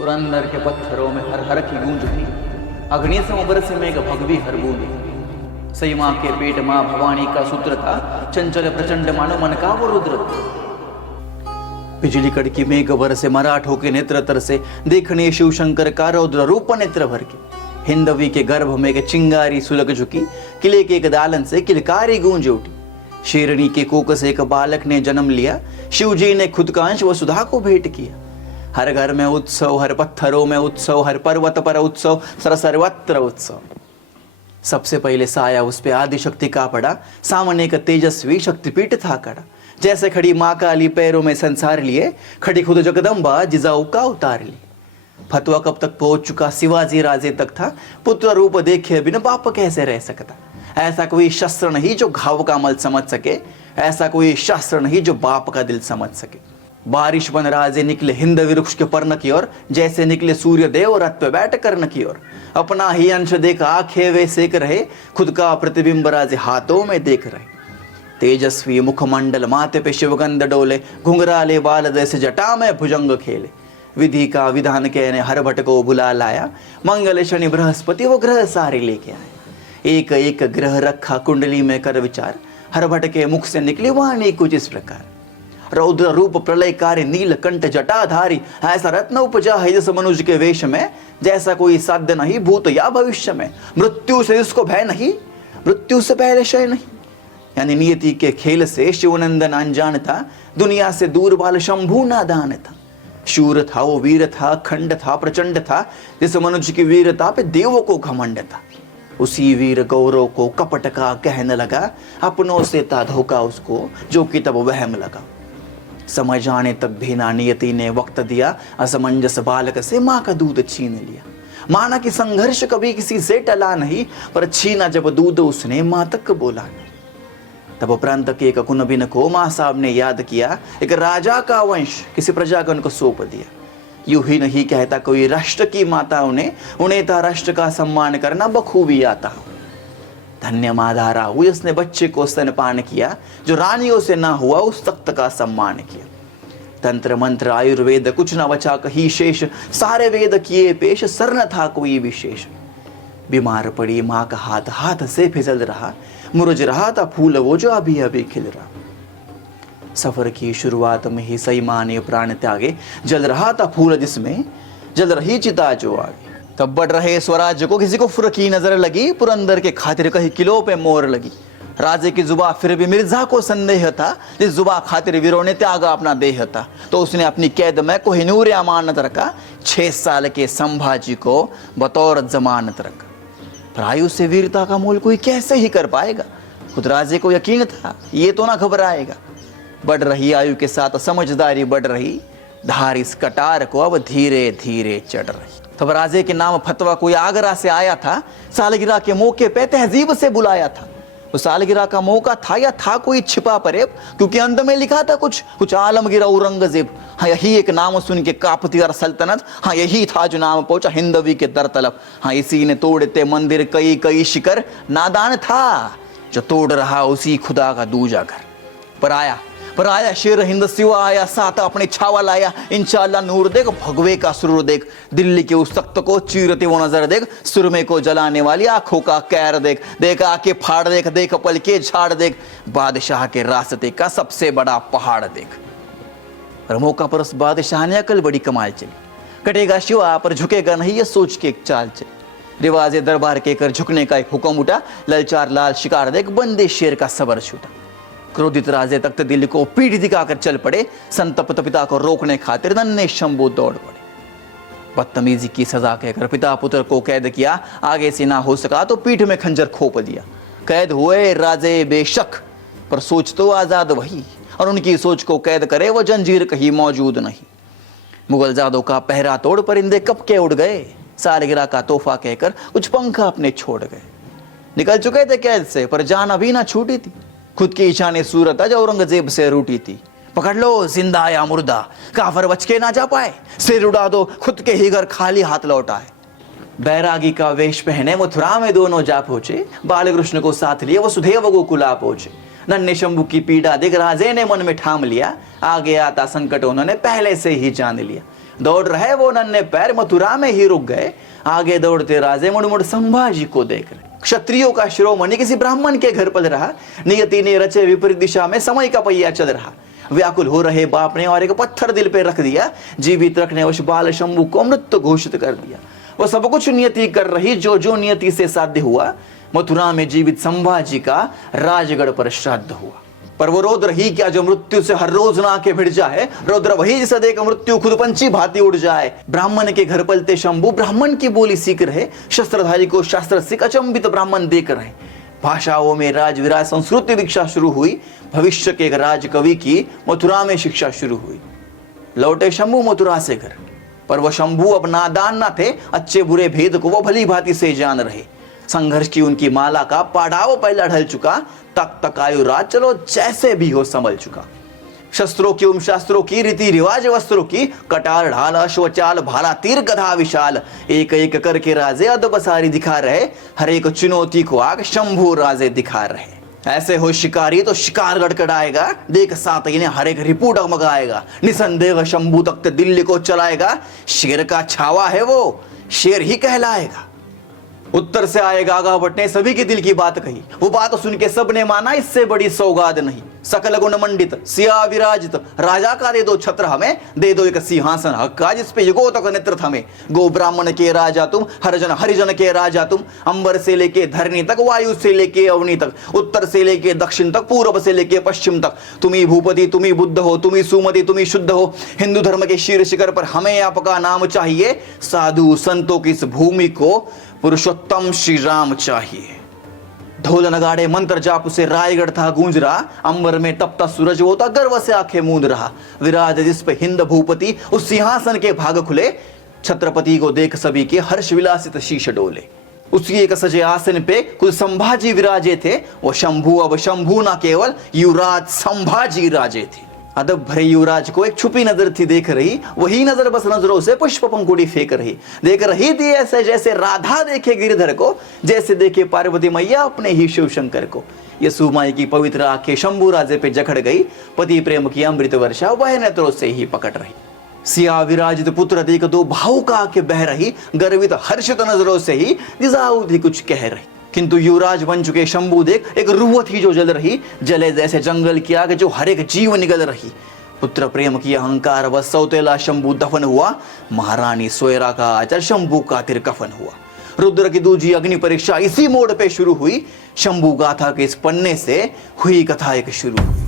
पुरंदर के पत्थरों में हर हर की गूंज थी। अग्नि से बरसे मेघ भगवी हर बूंद। सई माँ के पेट माँ भवानी का सूत्र था, चंचल प्रचंड मानो मन का वो रुद्र। बिजली कड़की मेघ बरसे मराठों के नेत्र तरसे, देखने शिव शंकर का रौद्र रूप नेत्र भर के। हिंदवी के गर्भ में एक चिंगारी सुलग झुकी, किले के एक दालन से किलकारी गूंज उठी। शेरनी के कोक से एक बालक ने जन्म लिया, शिव जी ने खुद का अंश वसुधा को भेंट किया। हर घर में उत्सव, हर पत्थरों में उत्सव, हर पर्वत पर उत्सव, सर्वत्र उत्सव। सबसे पहले साया उस पे आदिशक्ति का पड़ा, सामने का तेजस्वी शक्तिपीठ था खड़ा। जैसे खड़ी माँ काली पैरों में संसार लिए, खड़ी खुद जगदम्बा जिजाऊ का उतार ली। फतवा कब तक पहुंच चुका शिवाजी राजे तक था, पुत्र रूप देखे बिना बाप कैसे रह सकता। ऐसा कोई शस्त्र नहीं जो घाव का मल समझ सके, ऐसा कोई शास्त्र नहीं जो बाप का दिल समझ सके। बारिश बन राजे निकले हिंद वृक्ष के पर्ण की ओर, जैसे निकले सूर्य देव रथ पे बैठ कर्ण की ओर। अपना ही अंश देख आंखें वे सेक रहे, खुद का प्रतिबिंब राजे हाथों में देख रहे। तेजस्वी मुखमंडल माथे पे शिवगंध डोले, घुंघराले बाल जैसे जटा में भुजंग खेले। विधि का विधान कहने हर भट को बुला लाया, मंगल शनि बृहस्पति वो ग्रह सारे लेके आए। एक एक ग्रह रखा कुंडली में कर विचार, हर भट के मुख से निकली वाणी कुछ इस प्रकार। रौद्र रूप प्रलयकारी नीलकंठ जटाधारी, ऐसा रत्न उपजा है जिस मनुष्य के वेश में, जैसा कोई साध्य नहीं भूत या भविष्य में। मृत्यु से इसको भय नहीं, मृत्यु से पहले शय नहीं। यानी नियति के खेल से शिवनंदन अनजान था, दुनिया से दूर बाल शंभु नादान था। शूर था वो वीर था, खंड था प्रचंड था, जिस मनुष्य की वीरता पे देवों को घमंड था। उसी वीर गौरव को कपट का कहने लगा, अपनों से था धोखा उसको जो कि तब वहम लगा। समझ आने तक भी ना नियति ने वक्त दिया, असमंजस बालक से माँ का दूध छीन लिया। माना कि संघर्ष कभी किसी से टला नहीं, पर छीना जब दूध उसने माँ तक बोला नहीं। तब प्रांत के एक कुनबिन को माँ साहब ने याद किया, एक राजा का वंश किसी प्रजागण को सौंप दिया। यूं ही नहीं कहता कोई राष्ट्र की माताओं ने, उन्हें था राष्ट्र का सम्मान करना बखूबी आता हो। धन्य माधारा हुई उसने बच्चे को स्तनपान किया, जो रानियों से ना हुआ उस तख्त का सम्मान किया। तंत्र मंत्र आयुर्वेद कुछ न बचा कहीं शेष, सारे वेद किए पेश सर न था कोई विशेष। बीमार पड़ी माँ का हाथ हाथ से फिसल रहा, मुरझ रहा था फूल वो जो अभी अभी खिल रहा। सफर की शुरुआत में ही सई माँ ने प्राण त्यागे, जल रहा था फूल जिसमें जल रही चिता जो आगे। तब बढ़ रहे स्वराज्य को किसी को फुरकी नजर लगी, पुरंदर के खातिर कहीं किलो पे मोहर लगी। राजे की जुबा फिर भी मिर्जा को संदेह था, जिस जुबा खातिर वीरों ने त्यागा अपना देह था। तो उसने अपनी कैद में कोहिनूर अमानत रखा, 6 साल के संभाजी को बतौर जमानत रखा। पर आयु से वीरता का मोल कोई कैसे ही कर पाएगा। खुद राजे को यकीन था ये तो ना घबराएगा। बढ़ रही आयु के साथ समझदारी बढ़ रही, धार इस कटार को अब धीरे धीरे चढ़ रही। तब राजे के नाम फतवा कोई आगरा से आया था, सालगिरह के मौके पे तहजीब से बुलाया था। वो सालगिरह का मौका था या था कोई छिपा परेब, क्योंकि अंत में लिखा था कुछ आलमगीर औरंगजेब। हाँ यही एक नाम सुन के कांपती और सल्तनत, हाँ यही था जो नाम पहुंचा हिंदवी के दर तलब। हाँ इसी ने तोड़ते मंदिर कई कई शिखर, नादान था जो तोड़ रहा उसी खुदा का दूजा घर। पर आया शेर हिंद शिवा आया, साथ अपने छावा लाया। इंशाअल्लाह नूर देख, भगवे का सुरूर देख, दिल्ली के उस तख्त को चीरते वो नजर देख, सुरमे को जलाने वाली आंखों का कैर देख, देख आके फाड़ देख, देख पल के झाड़ देख, बादशाह के रास्ते का सबसे बड़ा पहाड़ देख। और मौका पर उस बादशाह ने अकल बड़ी कमाल चली, कटेगा शिवा पर झुकेगा नहीं ये सोच के एक चाल चली। रिवाजे दरबार के कर झुकने का एक हुक्म उठा, ललचार लाल शिकार देख बंदे शेर का सबर छूटा। क्रोधित राजे तख्त दिल्ली को पीठ दिखाकर चल पड़े, संतप्त पिता को रोकने खातिर नन्हे शंभू दौड़ पड़े। बदतमीजी की सजा कहकर पिता पुत्र को कैद किया, आगे से ना हो सका तो पीठ में खंजर खोप दिया। कैद हुए राजे बेशक, पर सोच तो आजाद वही, और उनकी सोच को कैद करे वो जंजीर कहीं मौजूद नहीं। मुगल जादों का पहरा तोड़ परिंदे कब के उड़ गए, सालगिरह का तोहफा कहकर कुछ पंखा अपने छोड़ गए। निकल चुके थे कैद से, पर जान अभी ना छूटी थी। खुद की ईशानी सूरत आज औरंगजेब से रूठी थी। पकड़ लो जिंदा या मुर्दा, काफर बच के ना जा पाए, सिर उड़ा दो खुद के ही घर खाली हाथ लौटाए। बैरागी का वेश पहने मथुरा में दोनों जा पहुंचे, बाल कृष्ण को साथ लिए वसुदेव गोकुला पहुंचे। नन्हे शंभू की पीड़ा देख राजे ने मन में ठाम लिया, आगे आता संकट उन्होंने पहले से ही जान लिया। दौड़ रहे वो नन्हे पैर मथुरा में ही रुक गए, आगे दौड़ते राजे मुड़ मुड़ संभाजी को देख रहे। क्षत्रियों का शिरोमणि किसी ब्राह्मण के घर पल रहा, नियति ने रचे विपरीत दिशा में समय का पहिया चल रहा। व्याकुल हो रहे बाप ने और एक पत्थर दिल पे रख दिया, जीवित रखने उस बाल शंभू को मृत घोषित कर दिया। वो सब कुछ नियति कर रही जो जो नियति से साध्य हुआ। मथुरा में जीवित संभाजी का राजगढ़ पर श्राद्ध हुआ। पर वो रौद्र ही क्या जो मृत्यु से हर रोज ना के भिड़ जाए, रौद्र वही जिसे देख मृत्यु खुद पंछी भांति उड़ जाए। ब्राह्मण के घर पलते शंभू ब्राह्मण की बोली सीख रहे, शस्त्रधारी को शास्त्र सीख अचंबित ब्राह्मण देख रहे। भाषाओं में राज विराज संस्कृति दीक्षा शुरू हुई, भविष्य के राज कवि की मथुरा में शिक्षा शुरू हुई। लौटे शंभू मथुरा से घर, पर वह शंभू अब नादान न थे, अच्छे बुरे भेद को वो भली भांति से जान रहे। संघर्ष की उनकी माला का पाड़ाव पहला ढल चुका, तक तक आयु राज चलो जैसे भी हो संभल चुका। शस्त्रों की शास्त्रों की रीति रिवाज वस्त्रों की, कटार ढाल अश्वचाल भाला तीर गधा विशाल, एक एक करके राजे अदबसारी दिखा रहे, हर एक चुनौती को आग शंभू राजे दिखा रहे। ऐसे हो शिकारी तो शिकार गड़गड़ाएगा, देख साथ इन्हें हर एक रिपू डगमगाएगा, निसंदेह शंभू तख्त दिल्ली को चलाएगा, शेर का छावा है वो शेर ही कहलाएगा। उत्तर से आएगा आगा भट्ट ने सभी के दिल की बात कही, वो बात सुन के सबने माना इससे बड़ी सौगात नहीं। सकल गुण मंडित सिया विराजित राजा का दे दो छत्र हमें, दे दो एक सिंहासन हक्का जिस पे युगों तक नेतृत्व हमें। गो ब्राह्मण के राजा तुम, हरिजन के राजा तुम, अंबर से लेके धरनी तक, वायु से लेके अवनी तक, उत्तर से लेके दक्षिण तक, पूर्व से लेके पश्चिम तक। तुम ही भूपति, तुम ही बुद्ध हो, तुम ही सुमति, तुम ही शुद्ध हो। हिंदू धर्म के शीर्ष शिखर पर हमें आपका नाम चाहिए, साधु संतों की इस भूमि को पुरुषोत्तम श्री राम चाहिए। ढोल नगाड़े मंत्र जाप से रायगढ़ था गूंज रहा, अंबर में तपता सूरज वो था गर्व से आंखें मूंद रहा। विराज जिस पे हिंद भूपति, उस सिंहासन के भाग खुले, छत्रपति को देख सभी के हर्ष विलासित शीश डोले। उसी एक सजे आसन पे कुछ संभाजी विराजे थे, वो शंभू अब शंभू ना केवल युवराज संभाजी राजे थे। अदब भरे युवराज को एक छुपी नजर थी देख रही, वही नजर बस नजरों से पुष्प पंखुड़ी फेंक रही। देख रही थी ऐसे जैसे राधा देखे गिरधर को, जैसे देखे पार्वती मैया अपने ही शिव शंकर को। यसुमाई की पवित्र आंखें शंभू राजे पे जखड़ गई, पति प्रेम की अमृत वर्षा वह नेत्रों से ही पकड़ रही। सिया विराजित पुत्र देख दो भावुक आंखें बह रही, गर्वित हर्षित नजरों से ही जिजाऊ थी कुछ कह रही। किंतु युवराज बन चुके शंभू देख एक रूह थी जो जल रही, जले जैसे जंगल की आग जो हर एक जीव निगल रही। पुत्र प्रेम की अहंकार व सौतेला शंभू दफन हुआ, महारानी सोयरा का आचर शंभू का तिरकफन हुआ। रुद्र की दूजी अग्नि परीक्षा इसी मोड़ पे शुरू हुई, शंभू गाथा के इस पन्ने से हुई कथा एक शुरू।